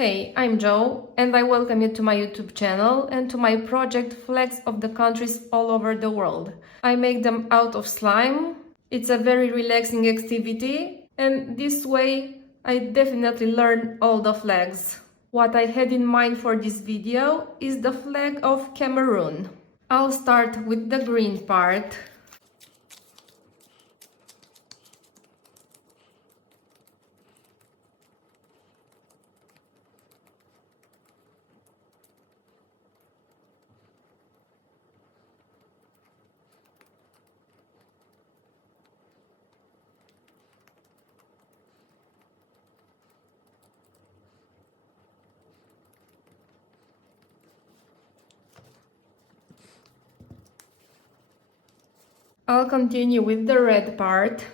Hey, I'm Joe, and I welcome you to my YouTube channel and to my project Flags of the countries all over the world. I make them out of slime. It's a very relaxing activity, and this way I definitely learn all the flags. What I had in mind for this video is the flag of Cameroon. I'll start with the green part. I'll continue with the red part.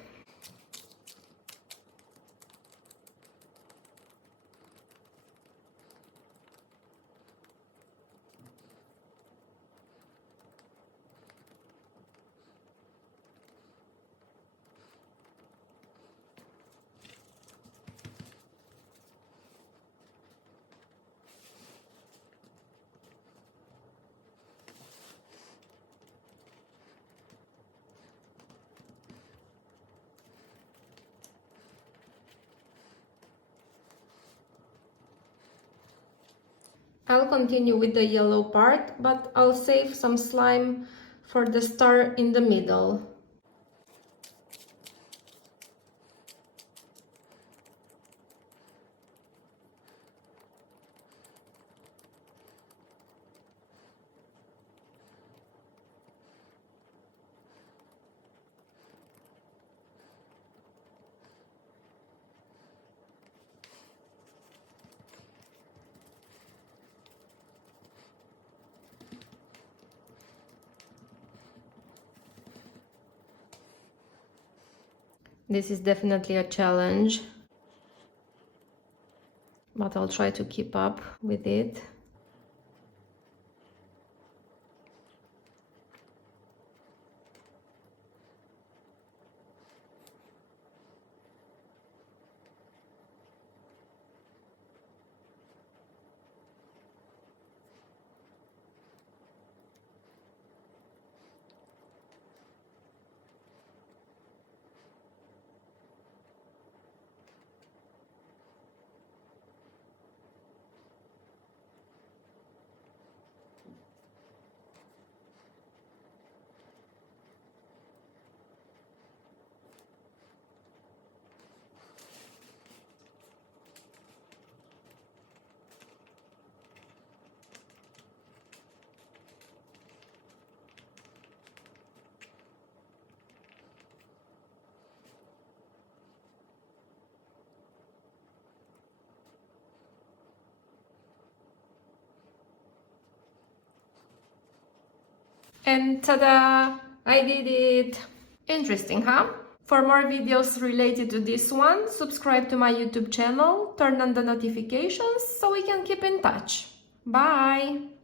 I'll continue with the yellow part, but I'll save some slime for the star in the middle. This is definitely a challenge, but I'll try to keep up with it. And ta-da! I did it! Interesting, huh? For more videos related to this one, subscribe to my YouTube channel, turn on the notifications so we can keep in touch. Bye!